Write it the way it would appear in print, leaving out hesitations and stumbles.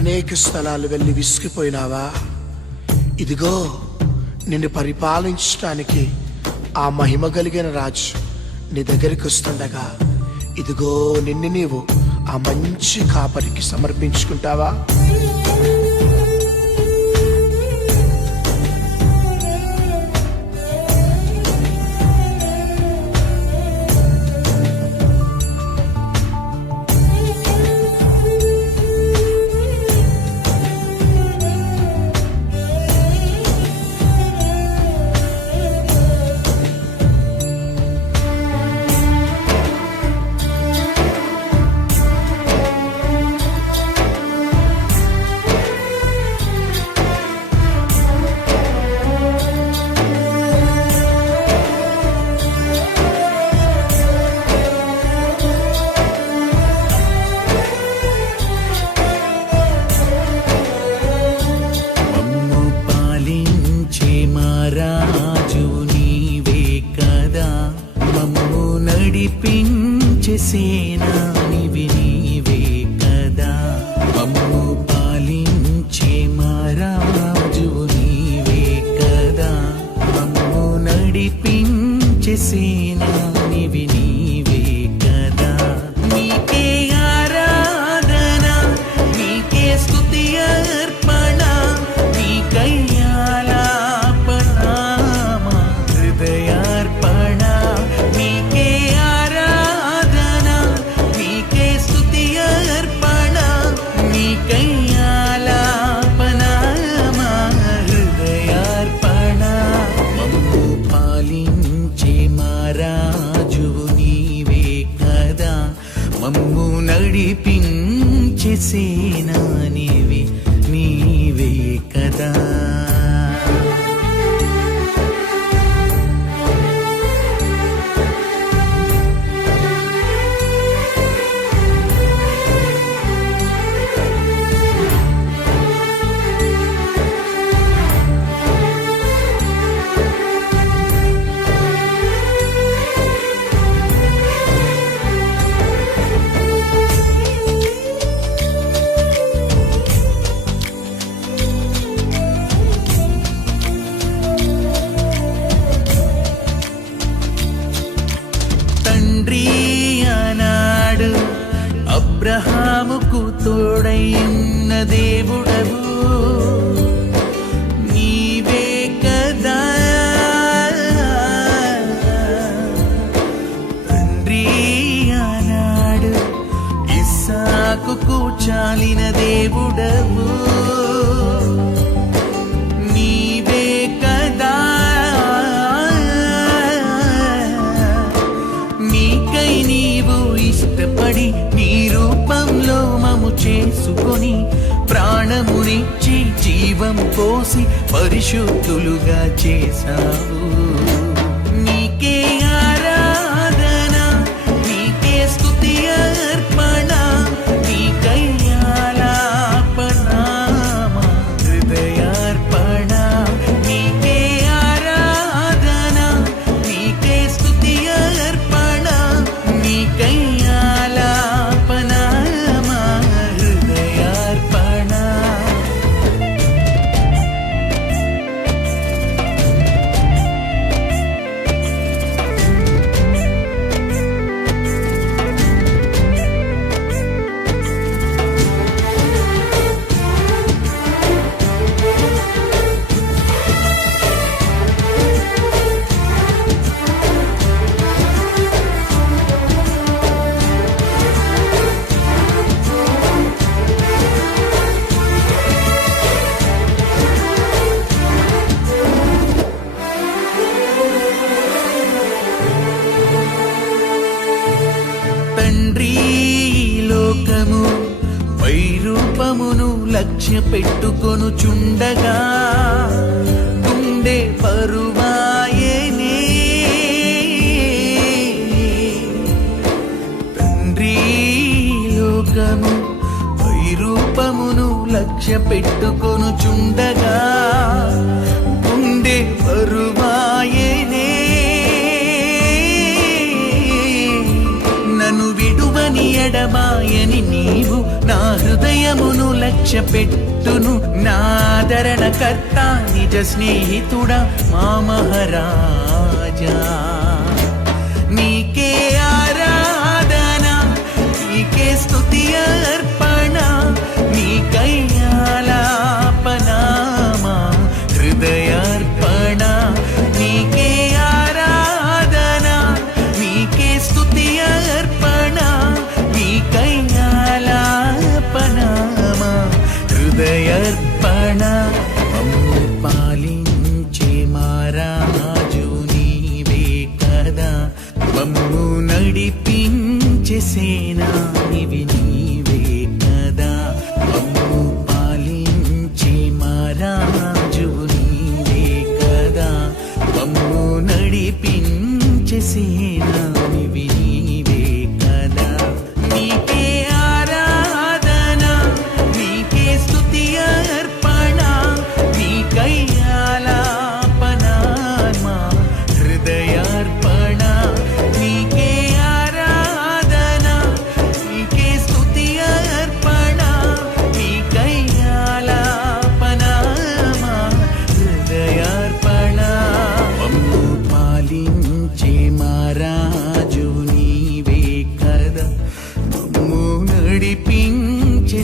అనేక స్థలాలు వెళ్ళి విసిగిపోయినావా? ఇదిగో నిన్ను పరిపాలించడానికి ఆ మహిమ కలిగిన రాజు నీ దగ్గరికి వస్తుండగా, ఇదిగో నిన్ను నీవు ఆ మంచి కాపరికి సమర్పించుకుంటావా? సేనానివి నీవే కదా, మమ్ము పాలించే మా రాజువు నీవే కదా, మమ్ము నడిపించే సేనానివి నీవే కదా. నీకే ఆరాధన, నీకే స్తుతి అర్పణ, నీకై ఆలాపన మా హృదయార్పణ. నీకే మమ్ము నడిపించే సేనానివి నీవే కదా. అబ్రహాముకు తోడైన దేవుడవు నీవే కదా. తండ్రి ఆనాడు ఇస్సాకుకు చాలిన దేవుడవు నీవే కదా. నీకై నీవు ఇష్టపడి నీ రూపంలో మము చేసుకొని ప్రాణమునిచ్చి జీవము పోసి పరిశుద్ధులుగా చేశావు. నీకే ఆరాధన, నీకే స్తుతి అర్పణ, నీకై ఆలాపన మా హృదయార్పణ. నీకే ఆరాధన, నీకే స్తుతి అర్పణ, నీకై లోకము పై రూపమును లక్ష్య పెట్టుకొనుచుండగా గుండె పరువాయేనే. తండ్రి లోకము పై రూపమును లక్ష్య పెట్టుకొనుచుండగా గుండె పరువాయేనే. నన్ను విడువని ఎడబాయని నీవు నా హృదయమును రక్ష పెట్టును నాదరణకర్త నిజ స్నేహితుడా మా మహారాజా నీకే ఆరాధన నీకే స్తుతి అర్పణ నీకై ఆలాపన మా హృదయార్పణ నీకే ఆరాధన నీకే స్తుతి అర్పణ నీకై ఆలాపన మా హృదయార్పణ మమ్ము పాలించే మా రాజు నీవే కదా మమ్ము నడిపించే సేనానివి నీవే కదా మమ్ము పాలించే మా రాజు నీవే కదా మమ్ము నడిపించే సేనానివి నీవే కదా నీకే ఆరాధన నీకే స్తుతి అర్పణ నీకై ఆలాపన మా హృదయార్పణ నీకే ఆరాధన నీకే స్తుతి అర్పణ నీకై ఆలాపన మా హృదయార్పణ మమ్ము పాలించే మా రాజు నీవే కదా మమ్ము నడిపించే